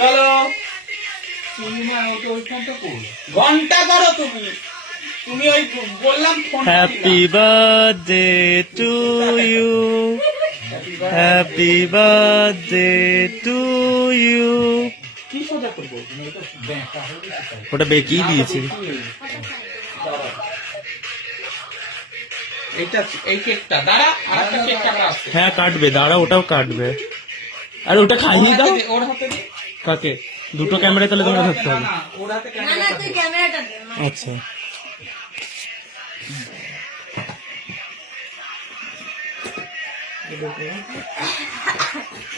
চলো ঘন্টা করো তুমি, তুমি ওই বললাম happy birthday to you, happy birthday to you. কি সোজা করবো? ওটা বেঁকেই দিয়েছে। এইটা এই কেকটা দাঁড়া, আর একটা কেক কাটা আছে। হ্যাঁ কাটবে, দাঁড়া ওটাও কাটবে। আর ওটা খাইয়ে দাও। ওর হাতে দে। কাকে? দুটো ক্যামেরায় তাহলে তোমরা ধরতে না হবে। না, ওর হাতে না না ক্যামেরা। তুই ক্যামেরাটা দে। আচ্ছা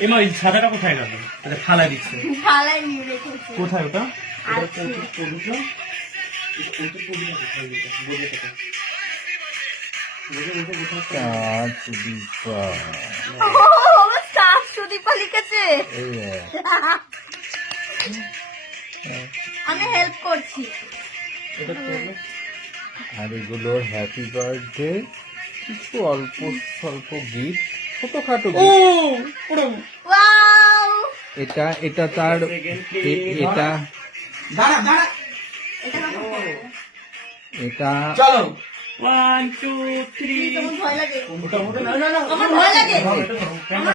এমা এই সাদাটা কোথায় গেল? এটা ফালা দিচ্ছে থালায় নিয়ে রেখেছি। কোথায় ওটা? ও সাফ সুদীপা লিখেছে। আমি হেল্প করছি। আর এগুলো হ্যাপি বার্থডে, কিছু অল্প স্বল্প গিফট, ছোটখাটো ও gift। পুরো ওয়াও এটা এটা তার এটা দাঁড়া দাঁড়া। এটা কত বড়? এটা চলো 1 2 3। তোমার ভয় লাগে? না না না আমার ভয় লাগে।